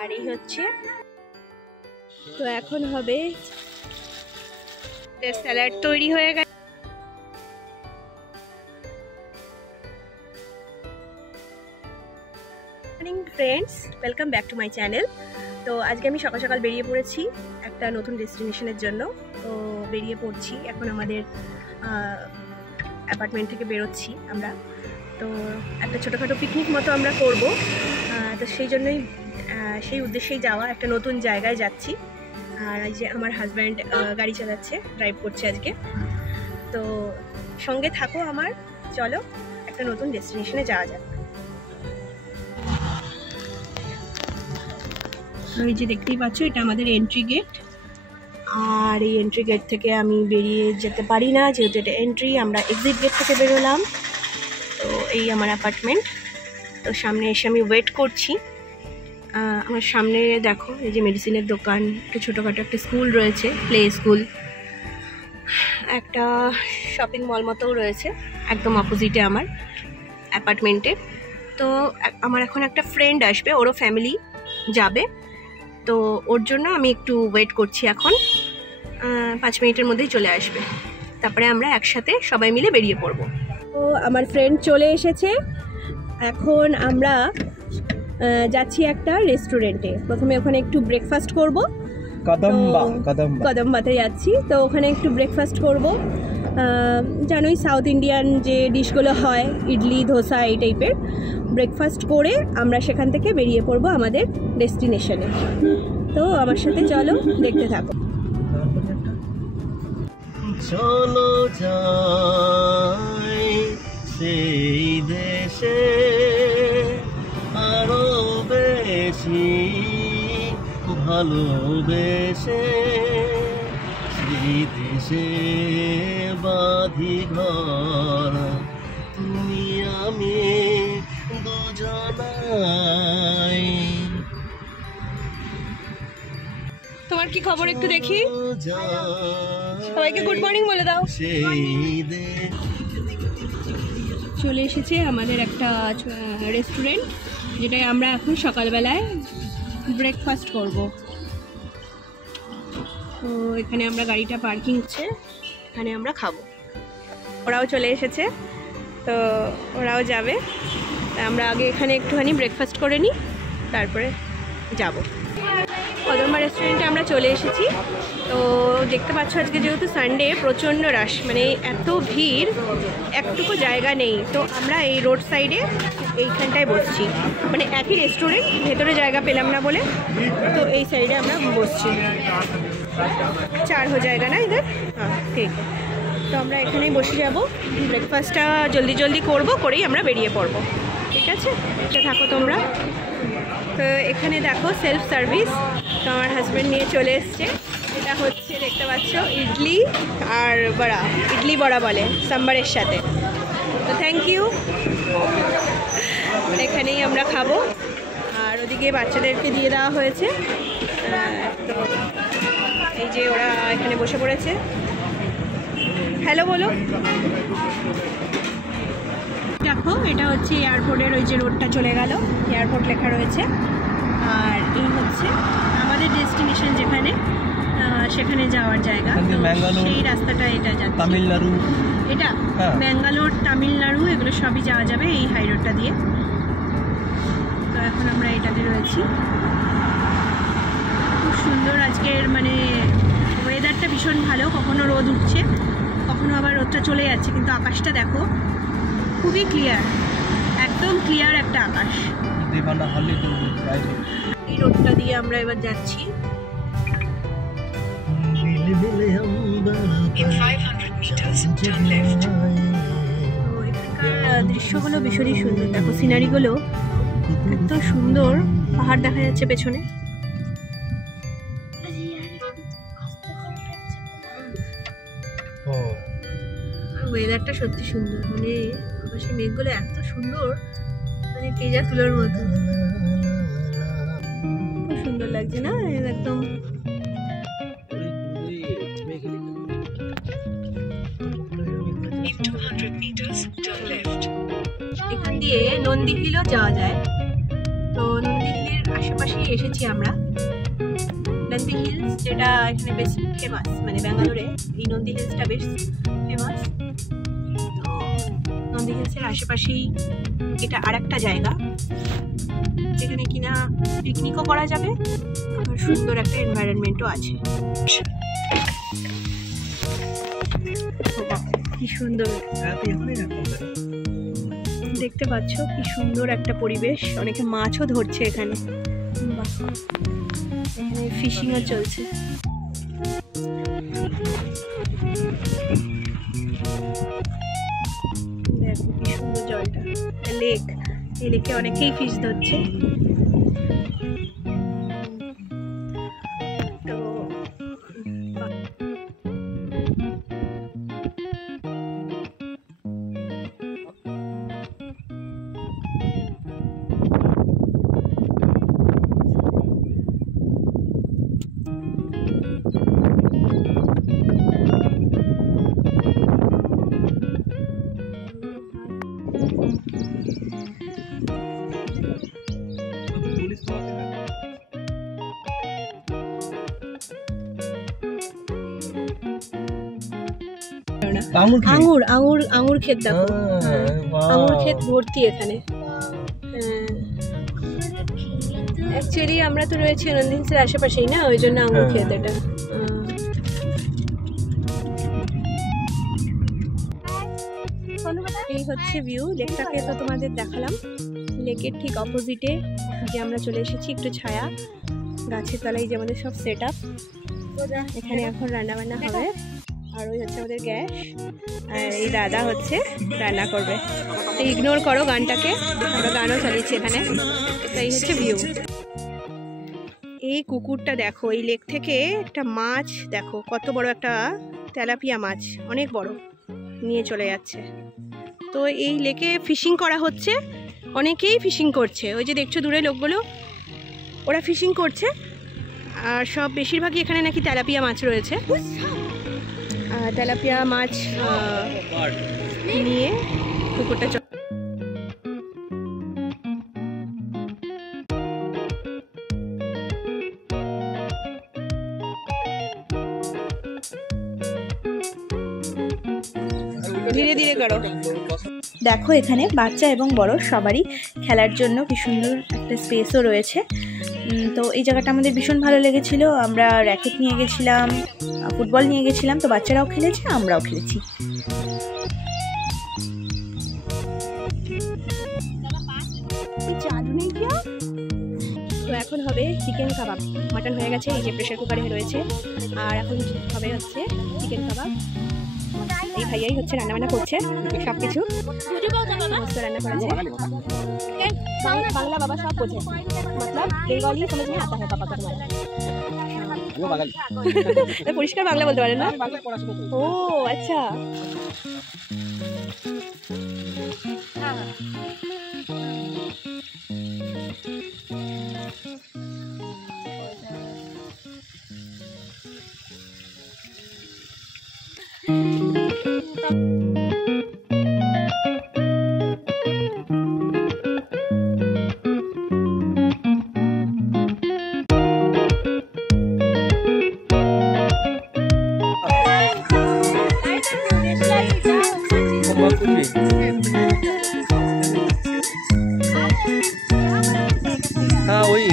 আর এই হচ্ছে, তো এখন হবে স্যালাড তৈরি হয়ে গেছে। Morning friends, welcome back to my channel. তো আজকে আমি সকাল সকাল বেরিয়ে পড়েছি একটা নতুন ডেস্টিনেশনের জন্য। তো বেরিয়ে পড়ছি এখন, আমাদের অ্যাপার্টমেন্ট থেকে বেরোচ্ছি আমরা। তো একটা ছোটোখাটো পিকনিক মতো আমরা করব, তো সেই জন্যই সেই উদ্দেশ্যেই যাওয়া, একটা নতুন জায়গায় যাচ্ছি। আর এই যে আমার হাজব্যান্ড গাড়ি চালাচ্ছে, ড্রাইভ করছে আজকে। তো সঙ্গে থাকো আমার, চলো একটা নতুন ডেস্টিনেশনে যাওয়া যাক। এই যে দেখতেই পাচ্ছ, এটা আমাদের এন্ট্রি গেট। আর এই এন্ট্রি গেট থেকে আমি বেরিয়ে যেতে পারি না, যেহেতু এটা এন্ট্রি। আমরা এক্সিট গেট থেকে বেরোলাম। তো এই আমার অ্যাপার্টমেন্ট। তো সামনে এসে আমি ওয়েট করছি। আমার সামনে দেখো, এই যে মেডিসিনের দোকান, একটা ছোটোখাটো একটা স্কুল রয়েছে, প্লে স্কুল। একটা শপিং মল মতোও রয়েছে একদম অপোজিটে আমার অ্যাপার্টমেন্টে। তো আমার এখন একটা ফ্রেন্ড আসবে, ওরও ফ্যামিলি যাবে। তো ওর জন্য আমি একটু ওয়েট করছি এখন। 5 মিনিটের মধ্যেই চলে আসবে, তারপরে আমরা একসাথে সবাই মিলে বেরিয়ে পড়ব। তো আমার ফ্রেন্ড চলে এসেছে। এখন আমরা যাচ্ছি একটা রেস্টুরেন্টে। প্রথমে ওখানে একটু ব্রেকফাস্ট করব। কদম্বাতে যাচ্ছি, তো ওখানে একটু ব্রেকফাস্ট করব। জানোই সাউথ ইন্ডিয়ান যে ডিশগুলো হয়, ইডলি, ধোসা, এই টাইপের। ব্রেকফাস্ট করে আমরা সেখান থেকে বেরিয়ে পড়ব আমাদের ডেস্টিনেশনে। তো আমার সাথে চলো, দেখতে থাকো। চলো যাই সেই দেশে, আরো বেশি ভালোবেসে, সেই দেশে বাঁধি ঘর তুমি আমি দুজনাই। তোমার কি খবর একটু দেখি, সবাইকে গুড মর্নিং বলে দাও। চলে এসেছে আমাদের একটা রেস্টুরেন্ট, যেটায় আমরা এখন সকালবেলায় ব্রেকফাস্ট করব। তো এখানে আমরা গাড়িটা পার্কিং হচ্ছে, এখানে আমরা খাবো। ওরাও চলে এসেছে, তো ওরাও যাবে। আমরা আগে এখানে একটুখানি ব্রেকফাস্ট করে নিই, তারপরে যাব। কদম্বা রেস্টুরেন্টে আমরা চলে এসেছি। তো দেখতে পাচ্ছ, আজকে যেহেতু সানডে, প্রচণ্ড রাশ, মানে এত ভিড়, একটুকু জায়গা নেই। তো আমরা এই রোড সাইডে এইখানটায় বসছি, মানে একই রেস্টুরেন্ট, ভেতরে জায়গা পেলাম না বলে, তো এই সাইডে আমরা বসছি। 4 জায়গা না ইধার? হ্যাঁ, ঠিক। তো আমরা এখানেই বসে যাব, ব্রেকফাস্টটা জলদি জলদি করব, করেই আমরা বেরিয়ে পড়বো। ঠিক আছে, এটা থাকো তোমরা। তো এখানে দেখো সেলফ সার্ভিস, তো আমার হাজব্যান্ড নিয়ে চলে এসছে। এটা হচ্ছে, দেখতে পাচ্ছ, ইডলি আর বড়া, ইডলি বড়া বলে সাম্বারের সাথে। তো থ্যাংক ইউ। এখানেই আমরা খাবো। আর ওদিকে বাচ্চাদেরকে দিয়ে দেওয়া হয়েছে। তো এই যে ওরা এখানে বসে পড়েছে। হ্যালো বলো। দেখো, এটা হচ্ছে এয়ারপোর্টের ওই যে রোডটা চলে গেল, এয়ারপোর্ট লেখা রয়েছে। আর এই হচ্ছে আমাদের ডেস্টিনেশন, যেখানে সেখানে যাওয়ার জায়গা। সেই রাস্তাটা এটা যাচ্ছে তামিলনাড়ু। এটা ব্যাঙ্গালোর, তামিলনাড়ু, এগুলো সবই যাওয়া যাবে এই হাই রোডটা দিয়ে। তো এখন আমরা এটাতে রয়েছি। খুব সুন্দর আজকের, মানে ওয়েদারটা ভীষণ ভালো। কখনো রোদ উঠছে, কখনো আবার রোদটা চলে যাচ্ছে, কিন্তু আকাশটা দেখো খুবই ক্লিয়ার, একদম ক্লিয়ার একটা আকাশ। এই রোডটা দিয়ে আমরা এবার যাচ্ছি। এখানকার দৃশ্যগুলো ভীষণই সুন্দর। দেখো সিনারিগুলো এত সুন্দর, পাহাড় দেখা যাচ্ছে পেছনে। ওয়েদারটা সত্যি সুন্দর, মানে আকাশে মেঘগুলো এত সুন্দর, মানে তেজা তুলোর মতো। খুব সুন্দর লাগছে না একদম। এখান দিয়ে নন্দী হিলও যাওয়া যায়। তো নন্দী হিলের আশেপাশেই এসেছি আমরা নন্দী হিলস, যেটা এখানে বেশ ফেমাস, মানে ব্যাঙ্গালোরে এই নন্দী হিলসটা বেশ ফেমাস। তো নন্দী হিলসের আশেপাশেই এটা আর একটা জায়গা যেখানে কিনা পিকনিকও করা যাবে, আর সুন্দর একটা এনভায়রনমেন্টও আছে। কি সুন্দর দেখতে পাচ্ছ, কি সুন্দর একটা পরিবেশ। অনেকে মাছও ধরছে এখানে, এখানে ফিশিংও চলছে। দেখো কি সুন্দর জলটা, লেক। এই লেকে অনেকেই ফিশ ধরছে। তো আঙুর আঙুর আঙুর ক্ষেত দেখো, আঙুর ক্ষেত ভর্তি এখানে। অ্যাকচুয়ালি আমরা তো রয়েছি নন্দী হিলসের আশেপাশেই না, ওই জন্য আঙুর ক্ষেত এটা। এই হচ্ছে ভিউ। লেকটাকে তো তোমাদের দেখালাম। লেকের ঠিক অপোজিটে যে আমরা চলে এসেছি, একটু ছায়া গাছের তলায়, যে আমাদের সব সেট আপ। এখানে এখন রান্না বান্না হবে। আর ওই হচ্ছে আমাদের গ্যাস, আর এই দাদা হচ্ছে রান্না করবে। তো ইগনোর করো গানটাকে, আমরা গানও চালিয়েছি এখানে। তো এই হচ্ছে ভিউ। এই কুকুরটা দেখো, এই লেক থেকে একটা মাছ দেখো, কত বড় একটা তেলাপিয়া মাছ, অনেক বড়, নিয়ে চলে যাচ্ছে। তো এই লেকে ফিশিং করা হচ্ছে, অনেকেই ফিশিং করছে। ওই যে দেখছো দূরে লোকগুলো, ওরা ফিশিং করছে। আর সব বেশিরভাগই এখানে নাকি তেলাপিয়া মাছ রয়েছে। তেলাপিয়া মাছ নিয়ে পুকুরটা ধীরে ধীরে করো। দেখো এখানে বাচ্চা এবং বড় সবারই খেলার জন্য কি সুন্দর একটা স্পেসও রয়েছে। তো এই জায়গাটা আমাদের ভীষণ ভালো লেগেছিল। আমরা র্যাকেট নিয়ে গেছিলাম, ফুটবল নিয়ে গেছিলাম, তো বাচ্চারাও খেলেছে, আমরাও খেলেছি। তো এখন হবে চিকেন কাবাব। মাটন হয়ে গেছে, এই যে প্রেশার কুকারে রয়েছে। আর এখন হবে হচ্ছে চিকেন কাবাব। এই ভাইয়াই হচ্ছে রান্নাবান্না করছে সব কিছু, সমস্ত রান্না করেছে। বাংলা বাবা সব বোঝে, মতলব বেঙ্গলি समझ में आता है पापा को तुम्हारा। পরিষ্কার বাংলা বলতে পারেন না? ও আচ্ছা। हाँ वही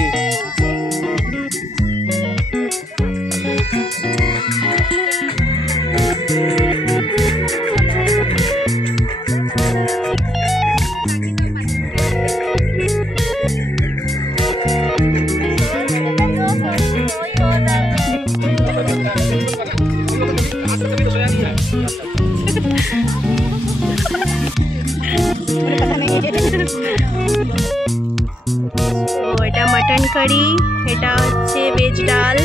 এটা মাটন কারি, এটা হচ্ছে ভেজ ডাল,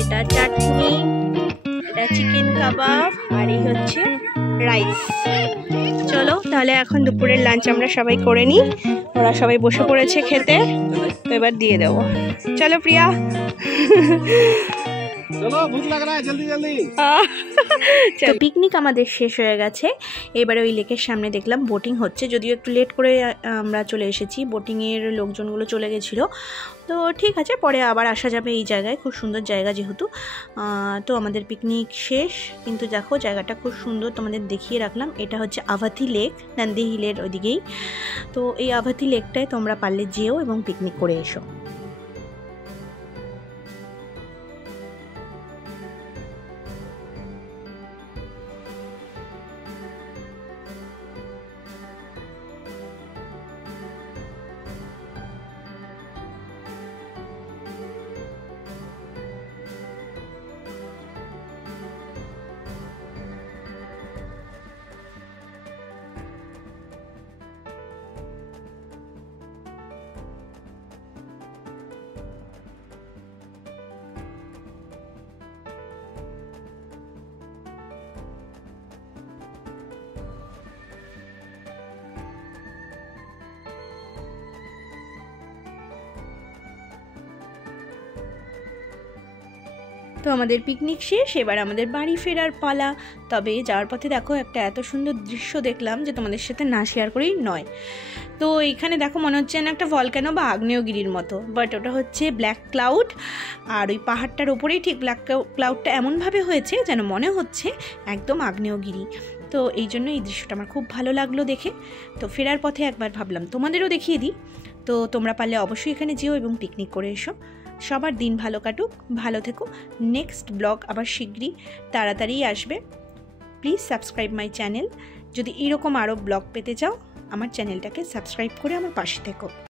এটা চাটনি, এটা চিকেন কাবাব, আর এই হচ্ছে রাইস। চলো তাহলে এখন দুপুরের লাঞ্চ আমরা সবাই করে নিই। ওরা সবাই বসে পড়েছে খেতে, তো এবার দিয়ে দেবো। চলো প্রিয়া। चलो भूख लग रहा है जल्दी जल्दी। তো পিকনিক আমাদের শেষ হয়ে গেছে। এবারে ওই লেকের সামনে দেখলাম বোটিং হচ্ছে, যদিও একটু লেট করে আমরা চলে এসেছি, বোটিংয়ের লোকজনগুলো চলে গেছিলো। তো ঠিক আছে, পরে আবার আসা যাবে এই জায়গায়, খুব সুন্দর জায়গা যেহেতু। তো আমাদের পিকনিক শেষ, কিন্তু দেখো জায়গাটা খুব সুন্দর, তোমাদের দেখিয়ে রাখলাম। এটা হচ্ছে আভাতি লেক, নন্দী হিলের ওদিকেই। তো এই আভাতি লেকটায় তোমরা পারলে যেও এবং পিকনিক করে এসো। তো আমাদের পিকনিক শেষ, এবার আমাদের বাড়ি ফেরার পালা। তবে যাওয়ার পথে দেখো একটা এত সুন্দর দৃশ্য দেখলাম যে তোমাদের সাথে না শেয়ার করেই নয়। তো এইখানে দেখো মনে হচ্ছে না একটা ভলক্যানো বা আগ্নেয়গিরির মতো, বাট ওটা হচ্ছে ব্ল্যাক ক্লাউড। আর ওই পাহাড়টার ওপরেই ঠিক ব্ল্যাক ক্লাউডটা এমনভাবে হয়েছে যেন মনে হচ্ছে একদম আগ্নেয়গিরি। তো এই জন্য এই দৃশ্যটা আমার খুব ভালো লাগলো দেখে। তো ফেরার পথে একবার ভাবলাম তোমাদেরও দেখিয়ে দিই। তো তোমরা পারলে অবশ্যই এখানে যেও এবং পিকনিক করে এসো। সবার দিন ভালো কাটুক, ভালো থেকো। নেক্সট ব্লগ আবার শীঘ্রই তাড়াতাড়ি আসবে। Please subscribe my channel. যদি এরকম আরও ব্লগ পেতে চাও, আমার চ্যানেলটাকে সাবস্ক্রাইব করে আমার পাশে থেকো।